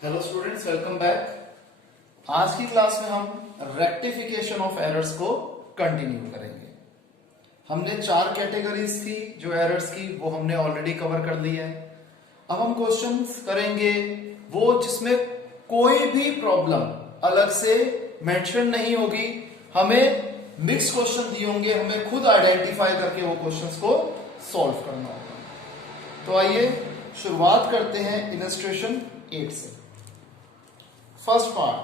Hello students, welcome back. आज की class में हम रेक्टिफिकेशन ऑफ एरर्स को कंटिन्यू करेंगे। हमने 4 कैटेगरीज थी जो एरर्स की, वो हमने ऑलरेडी कवर कर ली है। अब हम क्वेश्चंस करेंगे वो जिसमें कोई भी प्रॉब्लम अलग से मेंशन नहीं होगी। हमें मिक्स क्वेश्चन दिए होंगे, हमें खुद आइडेंटिफाई करके वो क्वेश्चंस को सॉल्व करना होगा। तो आइए शुरुआत करते हैं इलस्ट्रेशन 8 से। First part,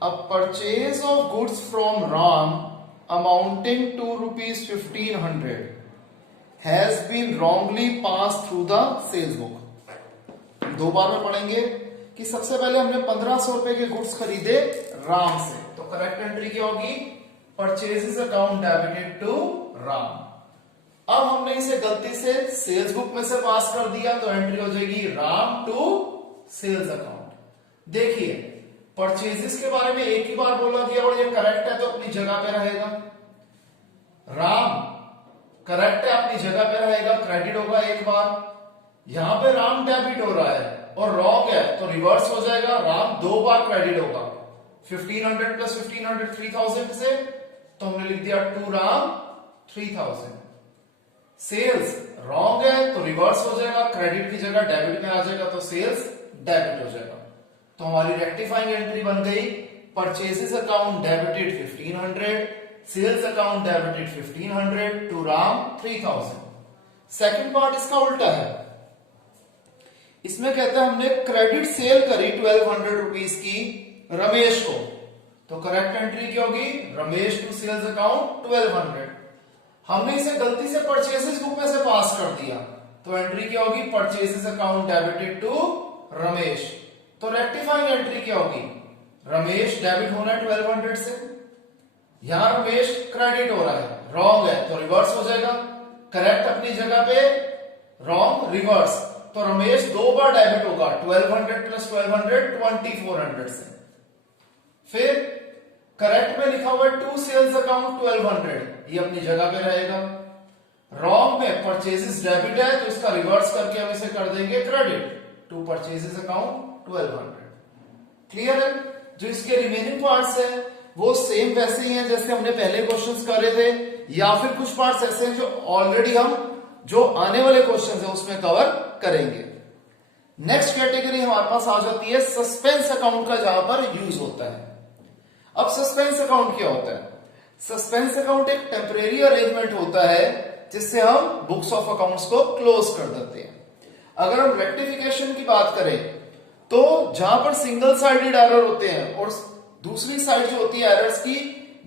a purchase of goods from Ram amounting to rupees 1500 has been wrongly passed through the sales book। दो बार में पढ़ेंगे कि सबसे पहले हमने 1500 रुपए के गुड्स खरीदे राम से, तो करेक्ट एंट्री क्या होगी? Purchases account debited to Ram. अब हमने इसे गलती से सेल्स बुक में से पास कर दिया, तो एंट्री हो जाएगी राम टू सेल्स अकाउंट। देखिए, परचेजेस के बारे में एक ही बार बोला गया और ये करेक्ट है तो अपनी जगह पे रहेगा। राम करेक्ट है, अपनी जगह पे रहेगा, क्रेडिट होगा एक बार। यहां पे राम डेबिट हो रहा है और रॉन्ग है तो रिवर्स हो जाएगा, राम 2 बार क्रेडिट होगा। 1500 प्लस 1500 3000 से, तो हमने लिख दिया टू राम 3000। सेल्स रॉन्ग है तो रिवर्स हो जाएगा, क्रेडिट की जगह डेबिट में आ जाएगा, तो सेल्स डेबिट हो जाएगा। तो हमारी रेक्टिफाइंग एंट्री बन गई purchases account debited 1500, sales account debited 1500 to Ram 3000। Second part इसका उल्टा है। इसमें कहता है हमने क्रेडिट सेल करी 1200 रुपीज की रमेश को, तो करेक्ट एंट्री क्या होगी? Ramesh to sales account 1200। हमने इसे गलती से परचेजेस बुक में से पास कर दिया, तो एंट्री क्या होगी? Purchases account debited to Ramesh. तो रेक्टिफाइंग एंट्री क्या होगी? रमेश डेबिट होना है 1200 से, यहां रमेश क्रेडिट हो रहा है, रॉन्ग है तो रिवर्स हो जाएगा, करेक्ट अपनी जगह पे, रॉन्ग रिवर्स। तो रमेश 2 बार डेबिट होगा, 1200 प्लस 1200 2400 से। फिर करेक्ट में लिखा हुआ है टू सेल्स अकाउंट 1200, ये अपनी जगह पे रहेगा। रॉन्ग में परचेजेस डेबिट है तो इसका रिवर्स करके हम इसे कर देंगे credit to purchases account 1200। Clear है? जो इसके रिमेनिंग पार्ट्स हैं वो सेम वैसे ही हैं जैसे हमने पहले क्वेश्चंस करे थे, या फिर कुछ पार्ट्स ऐसे हैं जो ऑलरेडी हम जो आने वाले क्वेश्चंस हैं उसमें कवर करेंगे। नेक्स्ट कैटेगरी हमारे पास आ जाती है सस्पेंस अकाउंट का, जहां पर यूज होता है। अब सस्पेंस अकाउंट क्या होता है? सस्पेंस अकाउंट एक टेम्परेरी अरेंजमेंट होता है जिससे हम बुक्स ऑफ अकाउंट्स को क्लोज कर देते हैं। अगर हम रेक्टिफिकेशन की बात करें तो जहां पर सिंगल साइडेड एरर होते हैं और दूसरी साइड जो होती है एरर्स की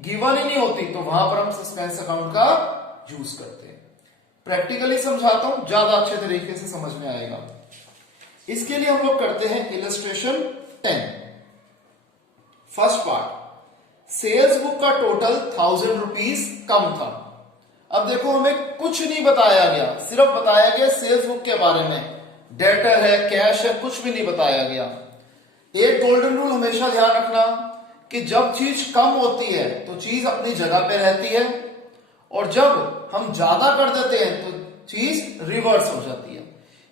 गिवन ही नहीं होती, तो वहां पर हम सस्पेंस अकाउंट का यूज करते हैं। प्रैक्टिकली समझाता हूं, ज्यादा अच्छे तरीके से समझ में आएगा। इसके लिए हम लोग करते हैं illustration 10। First part, sales book का टोटल 1000 रुपीज कम था। अब देखो, हमें कुछ नहीं बताया गया, सिर्फ बताया गया सेल्स बुक के बारे में, डेटर है, कैश है, कुछ भी नहीं बताया गया। एक गोल्डन रूल हमेशा ध्यान रखना कि जब चीज कम होती है तो चीज अपनी जगह पे रहती है, और जब हम ज्यादा कर देते हैं तो चीज रिवर्स हो जाती है।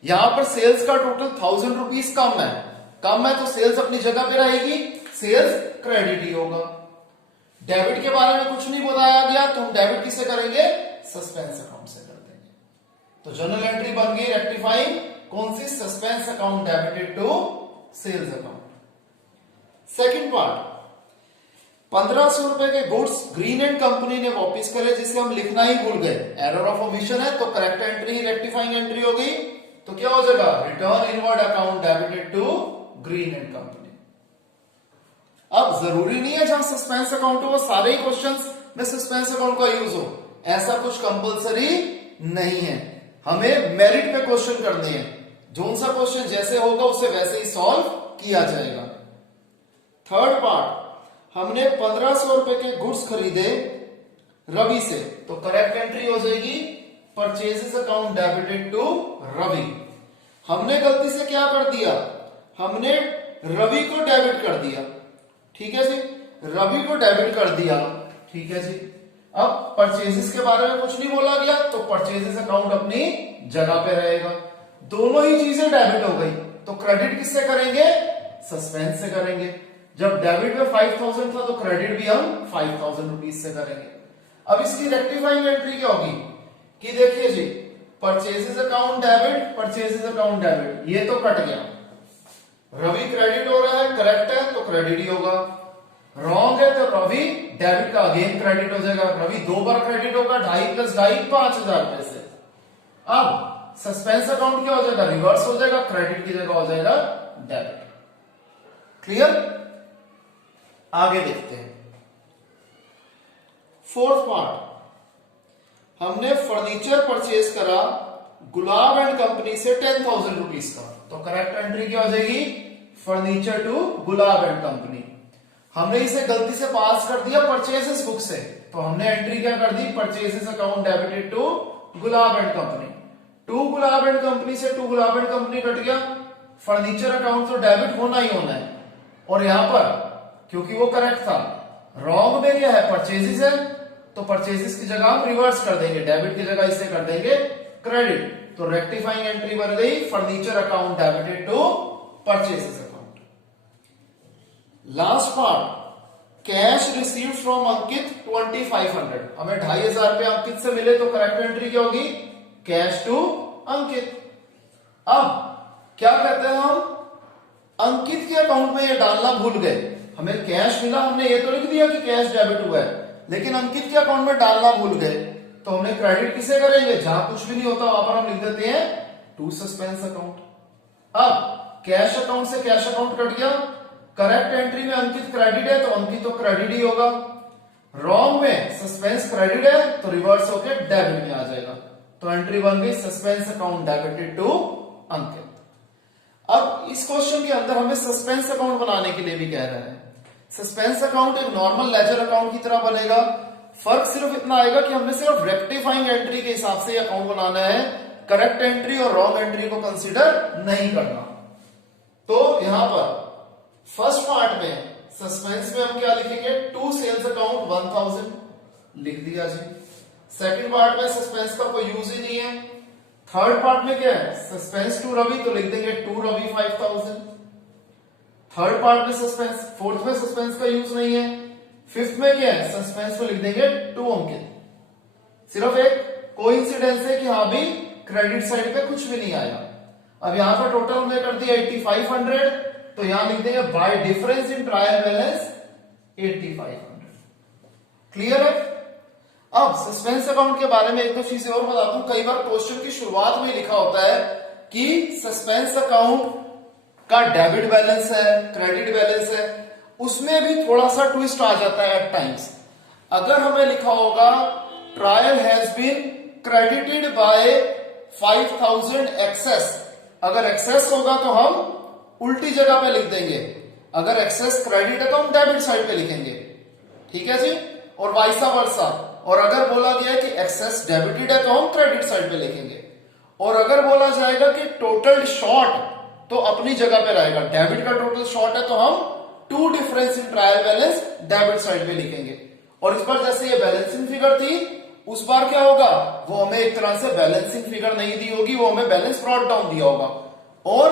यहां पर सेल्स का टोटल 1000 रुपीज कम है तो सेल्स अपनी जगह पे रहेगी, सेल्स क्रेडिट ही होगा। डेबिट के बारे में कुछ नहीं बताया गया तो हम डेबिट किसे करेंगे? सस्पेंस अकाउंट से कर देंगे। तो जनरल एंट्री बन गई रेक्टिफाइंग कौन सी? Suspense account debited to sales account. Second part, 1500 रुपए के गुड्स ग्रीन एंड कंपनी ने वापस करे, जिसे हम लिखना ही भूल गए, एरर ऑफ ओमिशन है, तो करेक्ट एंट्री रेक्टिफाइंग एंट्री हो गई। तो क्या हो जाएगा? Return inward account debited to Green and company. अब जरूरी नहीं है जहां सस्पेंस अकाउंट हो वो सारे ही क्वेश्चंस में सस्पेंस अकाउंट का यूज हो, ऐसा कुछ कंपलसरी नहीं है। हमें मेरिट पे क्वेश्चन करने हैं, जो सा क्वेश्चन जैसे होगा उसे वैसे ही सॉल्व किया जाएगा। थर्ड पार्ट, हमने 1500 रुपए के गुड्स खरीदे रवि से, तो करेक्ट एंट्री हो जाएगी purchases account debited to Ravi. हमने गलती से क्या कर दिया? हमने रवि को डेबिट कर दिया, ठीक है जी, रवि को डेबिट कर दिया, ठीक है जी। अब परचेजेस के बारे में कुछ नहीं बोला गया तो परचेजेस अकाउंट अपनी जगह पे रहेगा। दोनों ही चीजें डेबिट हो गई तो क्रेडिट किससे करेंगे? सस्पेंस से करेंगे। जब डेबिट में 5000 था तो क्रेडिट भी हम 5000 रुपीज से करेंगे। अब इसकी रेक्टिफाइंग एंट्री क्या होगी कि देखिए जी, purchases account debit, purchases account debit, ये तो कट गया। रवि क्रेडिट हो रहा है, करेक्ट है तो क्रेडिट ही होगा। रॉन्ग है तो रवि डेबिट का अगेन क्रेडिट हो जाएगा। रवि 2 बार क्रेडिट होगा, 2.5 + 2.5 5000 रुपए से। अब सस्पेंस अकाउंट क्या हो जाएगा? रिवर्स हो जाएगा, क्रेडिट की जगह हो जाएगा डेबिट। क्लियर? आगे देखते हैं। फोर्थ पार्ट, हमने फर्नीचर परचेज करा गुलाब एंड कंपनी से 10,000 रुपीज का, तो करेक्ट एंट्री क्या हो जाएगी? Furniture to Gulab and company. हमने इसे गलती से पास कर दिया परचेजेस बुक से, तो हमने एंट्री क्या कर दी? Purchases account debited to Gulab and company. To Gulab and company से to Gulab and company cut गया, फर्नीचर अकाउंट तो डेबिट होना ही होना है। और यहां पर क्योंकि वो करेक्ट था, रॉन्ग में क्या है? परचेजेस है, तो परचेजेस की जगह हम रिवर्स कर देंगे, डेबिट की जगह इसे कर देंगे क्रेडिट। तो रेक्टिफाइंग एंट्री बन गई furniture account debited to purchases account. Last part, cash received from Ankit 2500, हमें 2500 रुपए अंकित से मिले, तो करेक्ट एंट्री क्या होगी? कैश टू अंकित। अब क्या कहते हैं हम? अंकित के अकाउंट में ये डालना भूल गए। हमें कैश मिला, हमने ये तो लिख दिया कि कैश डेबिट हुआ है, लेकिन अंकित के अकाउंट में डालना भूल गए, तो हमने क्रेडिट किसे करेंगे? जहां कुछ भी नहीं होता वहां पर हम लिख देते हैं टू सस्पेंस अकाउंट। अब कैश अकाउंट से कैश अकाउंट कट गया, करेक्ट एंट्री में अंकित क्रेडिट है तो अंकित तो क्रेडिट ही होगा। रॉन्ग में सस्पेंस क्रेडिट है तो रिवर्स होकर डेबिट में आ जाएगा, तो एंट्री बन गई सस्पेंस अकाउंट डेबिटेड टू अंकित। अब इस क्वेश्चन के अंदर हमें सस्पेंस अकाउंट बनाने के लिए भी कह रहे हैं। सस्पेंस अकाउंट एक नॉर्मल लेजर अकाउंट की तरह बनेगा, फर्क सिर्फ इतना आएगा कि हमने सिर्फ रेक्टिफाइंग एंट्री के हिसाब से अकाउंट बनाना है, करेक्ट एंट्री और रॉन्ग एंट्री को कंसीडर नहीं करना। तो यहां पर फर्स्ट पार्ट में सस्पेंस में हम क्या लिखेंगे? टू सेल्स अकाउंट 1000 लिख दिया जी। सेकंड पार्ट में सस्पेंस का कोई यूज ही नहीं है। थर्ड पार्ट में क्या है? सस्पेंस टू रवि, तो लिख देंगे टू रवि 5000। थर्ड पार्ट में सस्पेंस, फोर्थ में सस्पेंस का यूज नहीं है। फिफ्थ में क्या है? सस्पेंस में लिख देंगे टू अंकित। सिर्फ एक कोइंसिडेंस है कि हाँ भी क्रेडिट साइड पे कुछ भी नहीं आया। अब यहां पर टोटल हमने कर दिया 8500, तो यहां लिख देंगे bye difference in trial balance 8500। Clear है? अब सस्पेंस अकाउंट के बारे में एक दो चीजें और बता दूं। कई बार क्वेश्चन की शुरुआत में लिखा होता है कि सस्पेंस अकाउंट का डेबिट बैलेंस है, क्रेडिट बैलेंस है, उसमें भी थोड़ा सा ट्विस्ट आ जाता है एट टाइम्स। अगर हमें लिखा होगा trial has been credited by 5000 excess, अगर एक्सेस होगा तो हम उल्टी जगह पे लिख देंगे, अगर एक्सेस क्रेडिट है तो हम डेबिट साइड पे लिखेंगे। ठीक है जी? और वाइसा वर्सा। और अगर बोला गया है कि एक्सेस डेबिटेड है तो हम क्रेडिट साइड पे लिखेंगे। और अगर बोला जाएगा कि टोटल शॉर्ट, तो अपनी जगह पे रहेगा, डेबिट का टोटल शॉर्ट है तो हम to difference in trial balance debit side पे लिखेंगे। और इस बार जैसे ये बैलेंसिंग फिगर थी, उस बार क्या होगा? वो हमें एक तरह से बैलेंसिंग फिगर नहीं दी होगी, वो हमें बैलेंस ब्रॉट डाउन दिया होगा। और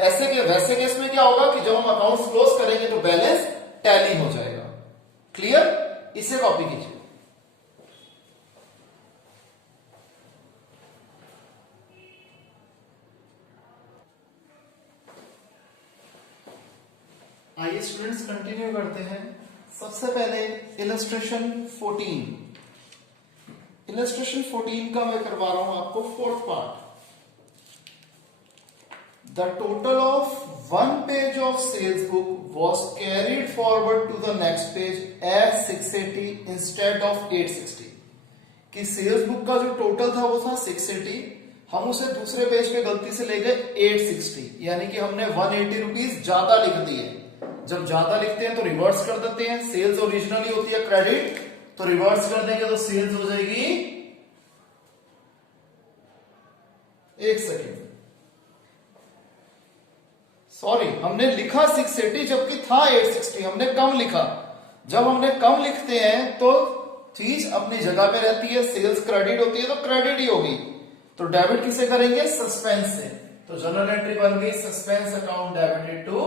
ऐसे के वैसे केस में क्या होगा कि जब हम अकाउंट्स क्लोज करेंगे तो बैलेंस टैली हो जाएगा। क्लियर? इसे कॉपी कीजिए। आइए स्टूडेंट्स कंटिन्यू करते हैं। सबसे पहले इलस्ट्रेशन 14। इलस्ट्रेशन 14 का मैं करवा रहा हूं आपको fourth part. The total of one page of sales book was carried forward to the next page at 680 instead of 860। कि सेल्स बुक का जो टोटल था वो था 680, हम उसे दूसरे पेज पे गलती से ले गए 860, यानी कि हमने 180 रुपीज ज्यादा लिख दिए। जब ज्यादा लिखते हैं तो रिवर्स कर देते हैं, सेल्स ओरिजिनली होती है क्रेडिट, तो रिवर्स कर देंगे तो सेल्स हो जाएगी, एक सेकेंड, सॉरी, हमने लिखा 680 जबकि था 860, हमने कम लिखा। जब हमने कम लिखते हैं तो चीज अपनी जगह पे रहती है, सेल्स क्रेडिट होती है तो क्रेडिट ही होगी। तो डेबिट किसे करेंगे? सस्पेंस से। तो जनरल एंट्री बन गई suspense account debited to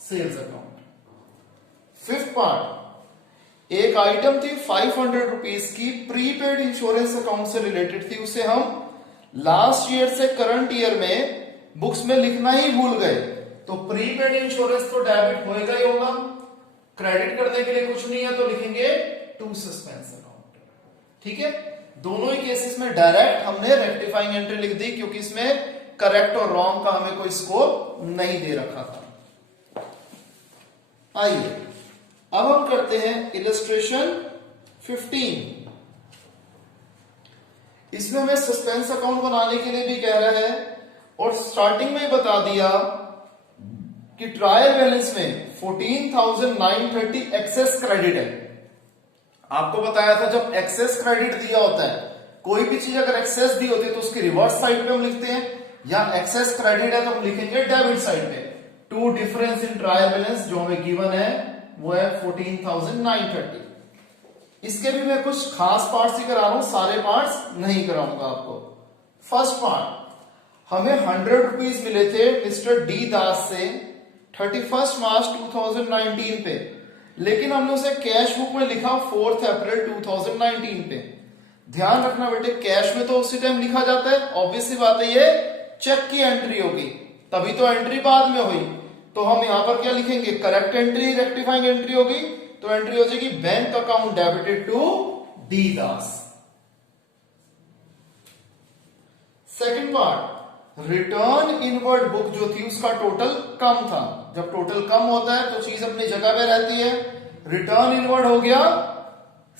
sales account. Fifth part, एक आइटम थी 500 रुपीज की, प्रीपेड इंश्योरेंस अकाउंट से रिलेटेड थी, उसे हम लास्ट ईयर से करंट ईयर में बुक्स में लिखना ही भूल गए, तो प्रीपेड इंश्योरेंस तो डेबिट होएगा ही होगा, क्रेडिट करने के लिए कुछ नहीं है तो लिखेंगे टू सस्पेंस अकाउंट। ठीक है, दोनों ही केसेस में डायरेक्ट हमने रेक्टिफाइंग एंट्री लिख दी क्योंकि इसमें करेक्ट और रॉन्ग का हमें कोई स्कोप नहीं दे रखा था। आइए अब हम करते हैं इलस्ट्रेशन 15। इसमें हमें सस्पेंस अकाउंट बनाने के लिए भी कह रहा है और स्टार्टिंग में ही बता दिया कि ट्रायल बैलेंस में 14,930 एक्सेस क्रेडिट है। आपको बताया था जब एक्सेस क्रेडिट दिया होता है, कोई भी चीज अगर एक्सेस दी होती है तो उसकी रिवर्स साइड पे हम लिखते हैं, या एक्सेस क्रेडिट है तो हम लिखेंगे डेबिट साइड पे। To difference in trial balance जो हमें गिवन है वो है 14,930। इसके भी मैं कुछ खास पार्ट्स ही करा रहा हूं, सारे पार्ट्स नहीं कराऊंगा आपको। फर्स्ट पार्ट, हमें 100 रुपीज मिले थे मिस्टर डी दास से 31 मार्च 2019 पे, लेकिन हमने उसे कैश बुक में लिखा 4 अप्रैल 2019 पे। ध्यान रखना बेटे, कैश में तो उसी टाइम लिखा जाता है, ऑब्वियस सी बात है ये चेक की एंट्री होगी, तभी तो एंट्री बाद में हुई। तो हम यहां पर क्या लिखेंगे, करेक्ट एंट्री रेक्टिफाइंग एंट्री होगी, तो एंट्री हो जाएगी bank account debited to D Das. Second part, return inward book जो थी उसका टोटल कम था। जब टोटल कम होता है तो चीज अपनी जगह पे रहती है। रिटर्न इनवर्ड हो गया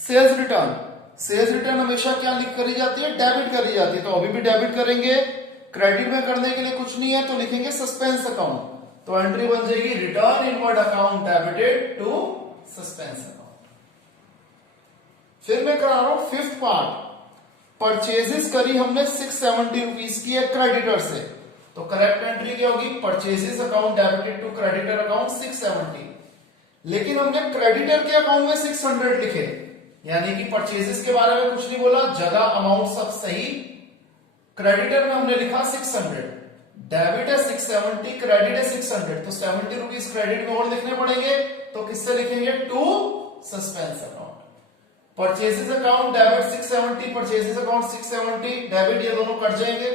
सेल्स रिटर्न। सेल्स रिटर्न हमेशा क्या लिख करी जाती है, डेबिट करी जाती है, तो अभी भी डेबिट करेंगे। क्रेडिट में करने के लिए कुछ नहीं है तो लिखेंगे सस्पेंस अकाउंट, तो एंट्री बन जाएगी return inward account debited to suspense account. फिर मैं करा रहा हूं फिफ्थ पार्ट, परचेजेस करी हमने 670 रुपीज की है क्रेडिटर से, तो करेक्ट एंट्री क्या होगी, purchases account debited to creditor account 670। लेकिन हमने क्रेडिटर के अकाउंट में 600 लिखे, यानी कि परचेजेस के बारे में कुछ नहीं बोला, जगह अमाउंट सब सही। क्रेडिटर में हमने लिखा 600, डेबिट है 670, क्रेडिट है 600, तो 70 रुपीज क्रेडिट में और लिखने पड़ेंगे, तो किससे लिखेंगे, to suspense account. Purchases account debit 670, purchases account 670, debit, ये दोनों कट जाएंगे।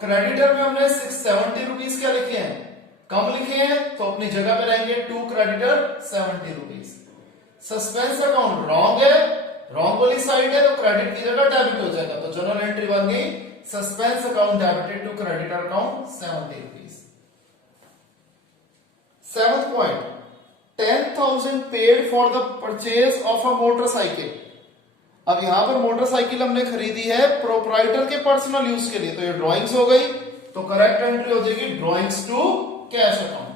क्रेडिटर में हमने 670 रुपीज क्या लिखे हैं, कम लिखे हैं, तो अपनी जगह पे रहेंगे, to creditor 70 rupees. Suspense account wrong है, रॉन्ग वाली साइड है, तो क्रेडिट की जगह डेबिट हो जाएगा, तो जनरल एंट्री बन गई suspense account debited to creditor account 70 rupees. Seventh point, 10,000 paid for the purchase of a motorcycle. अब यहां पर मोटरसाइकिल हमने खरीदी है प्रोप्राइटर के पर्सनल यूज के लिए, तो ये ड्रॉइंग्स हो गई, तो करेक्ट एंट्री हो जाएगी ड्रॉइंग्स टू कैश अकाउंट।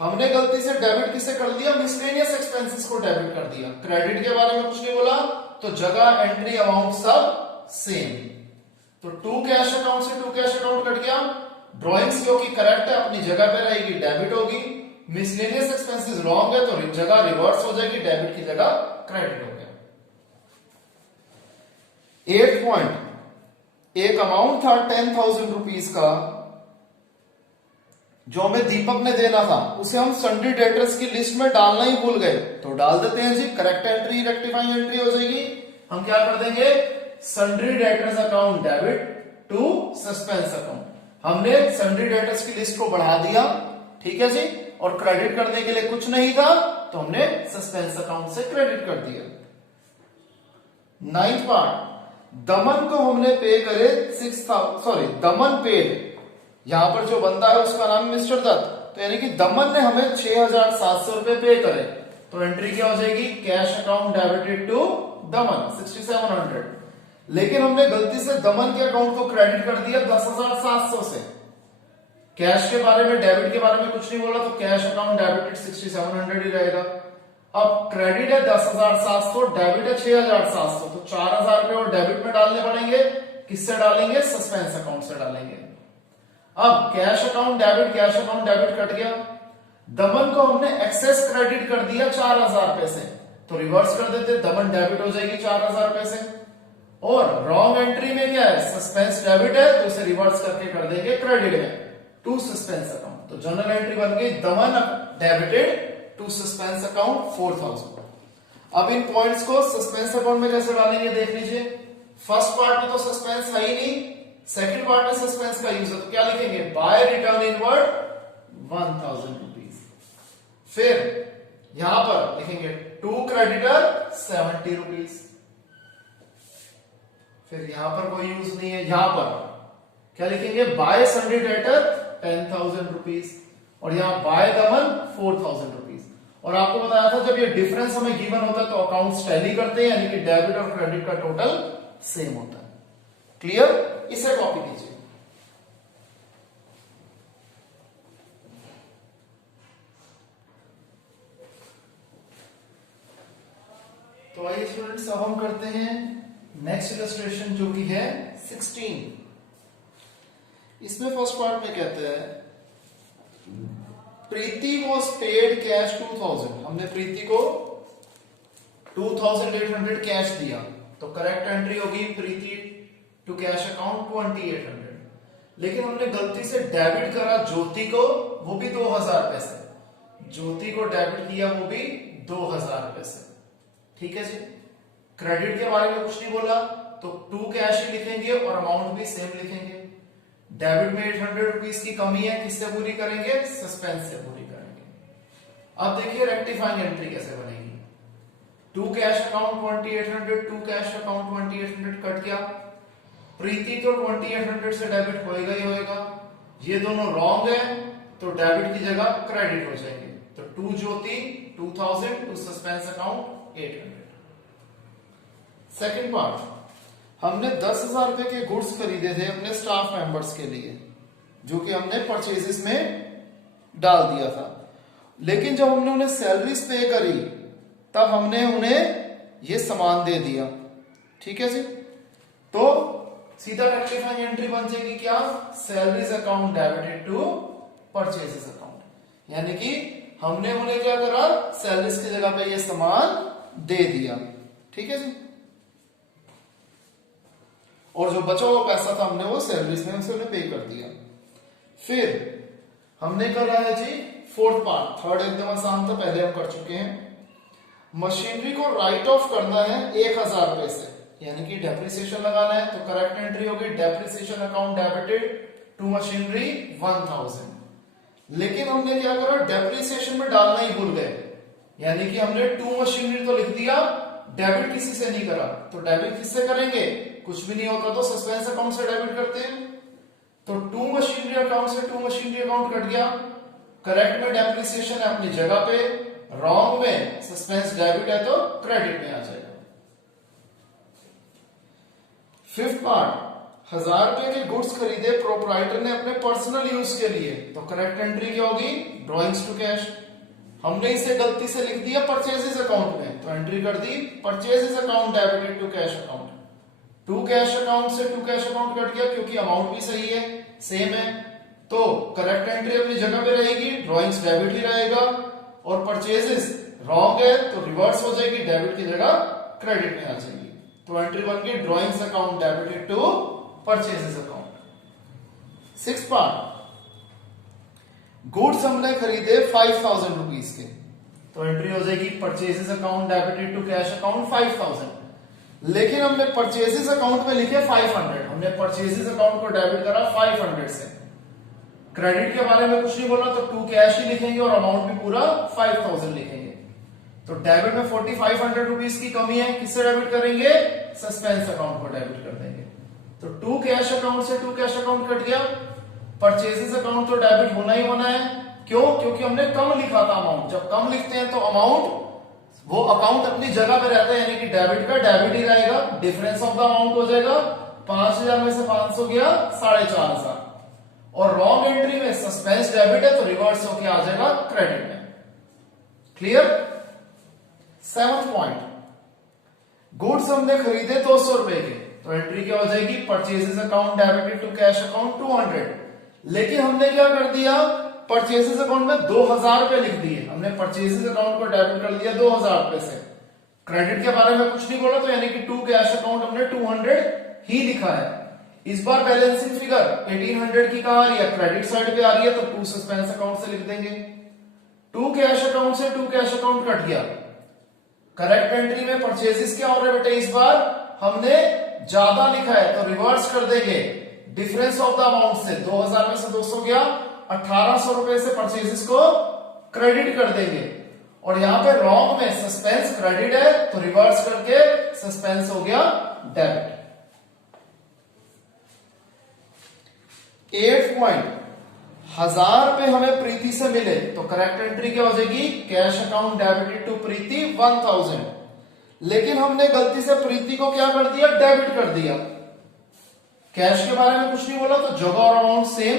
हमने गलती से डेबिट किसे कर दिया, मिसलेनियस एक्सपेंसेस को डेबिट कर दिया, क्रेडिट के बारे में कुछ नहीं बोला, तो जगह एंट्री अमाउंट सब सेम, तो टू कैश अकाउंट से टू कैश अकाउंट कट गया। ड्रॉइंग्स जो कि करेक्ट है अपनी जगह पे रहेगी, डेबिट होगी। मिसलेनियस एक्सपेंसेस रॉन्ग है तो जगह रिवर्स हो जाएगी, डेबिट की जगह क्रेडिट हो गया। 8th पॉइंट, एक अमाउंट था 10,000 रुपीज का जो हमें दीपक ने देना था, उसे हम सन्ड्री डेटर्स की लिस्ट में डालना ही भूल गए, तो डाल देते हैं ji, correct entry rectifying entry हो जाएगी। हम क्या कर देंगे, sundry debtors account debit to suspense account. हमने सन्ड्री डेटर्स की लिस्ट को बढ़ा दिया, ठीक है जी, और क्रेडिट करने के लिए कुछ नहीं था तो हमने सस्पेंस अकाउंट से क्रेडिट कर दिया। 9th पार्ट, दमन को हमने पे करे 6,000, दमन पेड, यहां पर जो बंदा है उसका नाम मिस्टर दत्त, तो यानी कि दमन ने हमें 6,700 रुपए पे करे, तो एंट्री क्या हो जाएगी, कैश अकाउंट डेबिटेड टू दमन 6,700। लेकिन हमने गलती से दमन के अकाउंट को क्रेडिट कर दिया 10,700 से, कैश के बारे में डेबिट के बारे में कुछ नहीं बोला, तो कैश अकाउंट डेबिटेड 6,700 ही रहेगा। अब क्रेडिट है 10,700, डेबिट है 6,700, तो 4,000 रुपए और डेबिट में डालने पड़ेंगे, किससे डालेंगे, सस्पेंस अकाउंट से डालेंगे। अब cash account debit, cash account debit cut गया, दमन को हमने एक्सेस क्रेडिट कर दिया 4,000 रुपए से, तो रिवर्स कर देते, दमन डेबिट हो जाएगी 4,000 रुपए से, और रॉन्ग एंट्री में क्या है, सस्पेंस डेबिट है तो इसे रिवर्स करके कर देंगे क्रेडिट में टू सस्पेंस अकाउंट। तो जर्नल एंट्री बन गई दमन डेबिटेड टू सस्पेंस अकाउंट 4000। अब इन पॉइंट्स को सस्पेंस अकाउंट में कैसे डालेंगे देख लीजिए। फर्स्ट पार्ट में तो सस्पेंस है ही नहीं, सेकंड पार्ट में सस्पेंस का यूज है, तो क्या लिखेंगे, बाय रिटर्न इनवर्ड 1000 रुपीज। फिर यहां पर लिखेंगे टू क्रेडिटर 70 रुपीज। फिर यहां पर कोई यूज नहीं है, यहां पर क्या लिखेंगे, बाय सन्डे डेटर 10,000 रुपीज और यहां बाय दमन 4000 रुपीज। और आपको बताया था जब ये डिफरेंस हमें गिवन होता है तो अकाउंट्स टैली करते हैं, यानी कि डेबिट और क्रेडिट का टोटल सेम होता है। क्लियर, इसे कॉपी कीजिए। तो आइए स्टूडेंट्स अब हम करते हैं नेक्स्ट इलस्ट्रेशन जो कि है 16। इसमें फर्स्ट पार्ट में कहते हैं प्रीति वॉज पेड कैश 2000। हमने प्रीति को 2800 कैश दिया, तो करेक्ट एंट्री होगी प्रीति टू कैश अकाउंट 2800। लेकिन हमने गलती से डेबिट करा ज्योति को, वो भी 2000 रुपए से। ज्योति को डेबिट किया वो भी 2000 रुपए से। ठीक है जी, क्रेडिट के बारे में कुछ नहीं बोला तो टू कैश ही लिखेंगे और अमाउंट भी सेम लिखेंगे। डेबिट में 800 रुपीज की कमी है, किससे पूरी करेंगे, सस्पेंस से पूरी करेंगे। अब देखिए रेक्टिफाइंग एंट्री कैसे बनेगी। To cash account 2800, to cash account 2800 cut गया। प्रीति तो 2800 से डेबिट होएगा ही होएगा, ये दोनों रॉन्ग है तो डेबिट की जगह क्रेडिट हो जाएंगे। तो to Jyoti 2000, to suspense account 800। Second part, हमने 10,000 रुपए के गुड्स खरीदे थे अपने स्टाफ मेंबर्स के लिए, जो कि हमने परचेजेस में डाल दिया था। लेकिन जब हमने उन्हें सैलरीज पे करी तब हमने उन्हें ये सामान दे दिया। ठीक है जी, तो सीधा रेक्टिफाइंग एंट्री बन जाएगी क्या, salaries account debited to purchases account. यानी कि हमने उन्हें क्या करा, सैलरीज की जगह पे ये सामान दे दिया। ठीक है जी, और जो बचा हुआ पैसा था हमने वो सैलरीज में उन्हें पे कर दिया। फिर हमने करा है जी फोर्थ पार्ट, थर्ड एकदम आसान था, पहले हम कर चुके हैं। मशीनरी को राइट ऑफ करना है 1000 रुपए से, यानी कि डेप्रिसिएशन लगाना है, तो करेक्ट एंट्री होगी depreciation account debited to machinery 1000। लेकिन हमने क्या करा, डेप्रिसिएशन में डालना ही भूल गए, यानी कि हमने टू मशीनरी तो लिख दिया, डेबिट किसी से नहीं करा। तो डेबिट किससे करेंगे, कुछ भी नहीं होता तो सस्पेंस अकाउंट से डेबिट करते हैं। तो टू मशीनरी अकाउंट से टू मशीनरी अकाउंट कट गया। करेक्ट में डेप्रिसिएशन है अपनी जगह पे, रॉन्ग में सस्पेंस डेबिट है तो क्रेडिट में आ जाएगा। फिफ्थ पार्ट, 1000 रुपए के गुड्स खरीदे प्रोप्राइटर ने अपने पर्सनल यूज के लिए, तो करेक्ट एंट्री क्या होगी, ड्रॉइंग्स टू कैश। हमने इसे गलती से लिख दिया परचेजेस अकाउंट में, तो एंट्री कर दी purchases account debited to cash account. To cash account से टू कैश अकाउंट कट गया क्योंकि अमाउंट भी सही है, सेम है, तो करेक्ट एंट्री अपनी जगह पे रहेगी, ड्रॉइंग्स डेबिट ही रहेगा। और परचेजेस रॉन्ग है तो रिवर्स हो जाएगी, डेबिट की जगह क्रेडिट में आ जाएगी। तो एंट्री बन गई drawings account debited to purchases account. Sixth part, goods हमने खरीदे 5000 रुपीज के, तो एंट्री हो जाएगी purchases account debited to cash account 5000। लेकिन हमने परचेजेस अकाउंट में लिखे 500, हमने परचेजेस अकाउंट को डेबिट करा 500 से। क्रेडिट के बारे में कुछ नहीं बोला तो टू कैश ही लिखेंगे और अमाउंट भी पूरा 5000 लिखेंगे। तो डेबिट में 4500 रुपीज की कमी है, किससे डेबिट करेंगे, सस्पेंस अकाउंट को डेबिट कर देंगे। तो टू कैश अकाउंट से टू कैश अकाउंट कट गया, परचेजेस अकाउंट तो डेबिट होना ही होना है। क्यों, क्योंकि हमने कम लिखा था अमाउंट, जब कम लिखते हैं तो अमाउंट वो अकाउंट अपनी जगह पे रहता है, यानी कि डेबिट का डेबिट ही रहेगा, डिफरेंस ऑफ द अमाउंट हो जाएगा। 5000 में से 500 गया 4500, और रॉन्ग एंट्री में सस्पेंस डेबिट है तो रिवर्स होके आ जाएगा क्रेडिट में। क्लियर। सेवंथ पॉइंट, गुड्स हमने खरीदे 200 रुपए के, तो एंट्री क्या हो जाएगी, purchases account debited to cash account 200। लेकिन हमने क्या कर दिया, परचेजेस अकाउंट में 2000 रुपए लिख दिए, हमने परचेजेस अकाउंट को डेबिट कर दिया 2000 रुपए से। क्रेडिट के बारे में कुछ नहीं बोला, तो यानी कि टू कैश अकाउंट हमने 200 ही लिखा है। इस बार बैलेंसिंग फिगर 1800 की कहां आ रही है, क्रेडिट साइड पे आ रही है, तो टू सस्पेंस अकाउंट से लिख देंगे। टू कैश अकाउंट से टू कैश अकाउंट कट गया। करेक्ट एंट्री में परचेजेस क्या हो रहे बेटे, इस बार हमने ज्यादा लिखा है तो रिवर्स कर देंगे डिफरेंस ऑफ द अमाउंट से। 2000 में से 200 गया, 1800 रुपए से परचेजेस को क्रेडिट कर देंगे। और यहां पे रॉन्ग में सस्पेंस क्रेडिट है तो रिवर्स करके सस्पेंस हो गया डेबिट। 8 पॉइंट, 1000 रुपए हमें प्रीति से मिले तो करेक्ट एंट्री क्या हो जाएगी, कैश अकाउंट डेबिटेड टू प्रीति 1000। लेकिन हमने गलती से प्रीति को क्या कर दिया, डेबिट कर दिया। कैश के बारे में कुछ नहीं बोला तो जगह और अमाउंट सेम,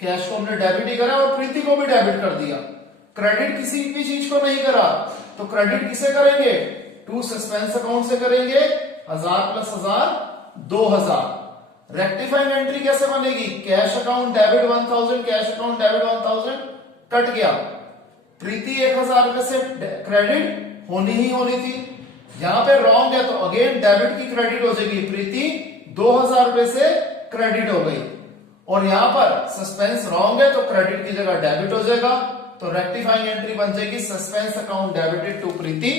कैश को हमने डेबिट ही करा और प्रीति को भी डेबिट कर दिया। क्रेडिट किसी भी चीज को नहीं करा, तो क्रेडिट किसे करेंगे, टू सस्पेंस अकाउंट से करेंगे। 1000 प्लस 1000 2000। रेक्टिफाइंग एंट्री कैसे बनेगी, cash account debit 1000, cash account debit 1000 cut गया। प्रीति 1000 रुपए से क्रेडिट होनी ही होनी थी, यहां पे रॉन्ग है तो अगेन डेबिट की क्रेडिट हो जाएगी। प्रीति 2000 रुपए से क्रेडिट हो गई और यहां पर सस्पेंस रॉन्ग है तो क्रेडिट की जगह डेबिट हो जाएगा। तो रेक्टिफाइंग एंट्री बन जाएगी सस्पेंस अकाउंट डेबिटेड टू प्रीति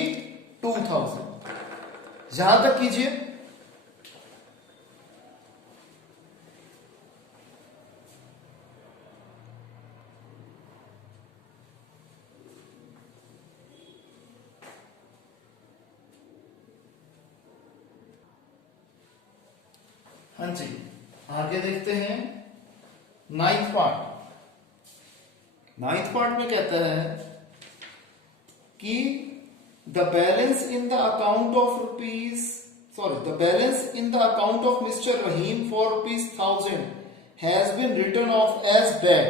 2000। यहां तक कीजिए। हाँ जी, आगे देखते हैं 9th पार्ट। 9th पार्ट में कहता है कि the balance in the account of the balance in the account of mister Rahim for ₹1000 has been written off as bad.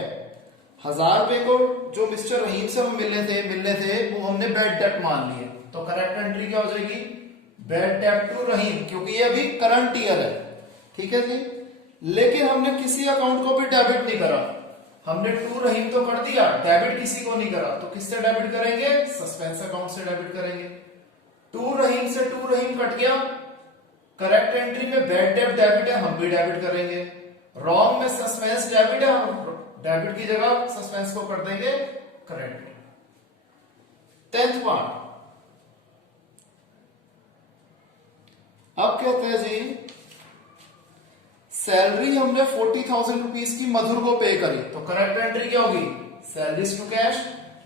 1000 रुपए को जो मिस्टर रहीम से हम मिलने थे वो हमने बैड डेट मान लिए, तो करेक्ट एंट्री क्या हो जाएगी, बैड डेट टू रहीम, क्योंकि ये अभी करंट ईयर है। ठीक है जी, लेकिन हमने किसी अकाउंट को भी डेबिट नहीं करा, हमने टू रहीम तो कर दिया, डेबिट किसी को नहीं करा, तो किससे डेबिट करेंगे, सस्पेंस अकाउंट से डेबिट करेंगे। टू रहीम से टू रहीम कट गया, करेक्ट एंट्री में बैड डेट डेबिट है, हम भी डेबिट करेंगे। रॉन्ग में सस्पेंस डेबिट है, हम डेबिट की जगह सस्पेंस को कर देंगे करेक्ट। 10th पार्ट अब कहते हैं जी, सैलरी हमने 40,000 रुपीज की मधुर को पे करी, तो करेक्ट एंट्री क्या होगी, सैलरीज टू कैश।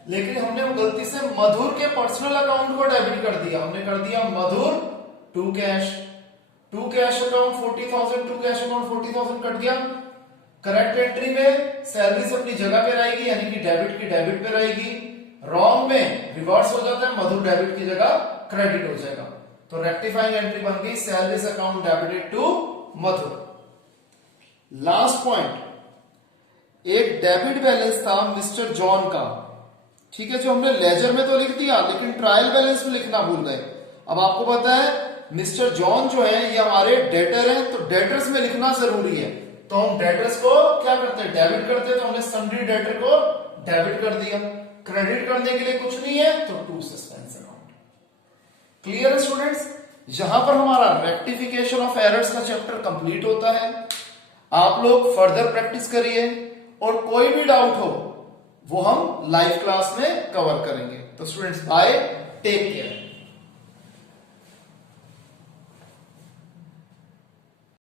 लेकिन हमने गलती से मधुर के पर्सनल अकाउंट को डेबिट कर दिया, हमने कर दिया Madhur to cash. To cash account 40,000, to cash account 40,000 cut गया। करेक्ट एंट्री में सैलरीज अपनी जगह पे रहेगी, यानी कि डेबिट की डेबिट पे रहेगी। रॉन्ग में रिवर्स हो जाता है, मधुर डेबिट की जगह क्रेडिट हो जाएगा। तो रेक्टिफाइंग एंट्री बन गई salaries account debited to Madhur. Last point, एक डेबिट बैलेंस था मिस्टर जॉन का, ठीक है, जो हमने लेजर में तो लिख दिया लेकिन ट्रायल बैलेंस में लिखना भूल गए। अब आपको पता है मिस्टर जॉन जो है ये हमारे डेटर हैं, तो डेटर्स में लिखना जरूरी है, तो हम डेटर्स को क्या करते हैं, डेबिट करते हैं, तो हमने सन्ड्री डेटर को डेबिट कर दिया। क्रेडिट करने के लिए कुछ नहीं है तो टू सस्पेंस अकाउंट। क्लियर है स्टूडेंट्स, यहां पर हमारा रेक्टिफिकेशन ऑफ एरर्स का चैप्टर कंप्लीट होता है। आप लोग फर्दर प्रैक्टिस करिए और कोई भी डाउट हो वो हम लाइव क्लास में कवर करेंगे। तो स्टूडेंट्स बाय, टेक केयर।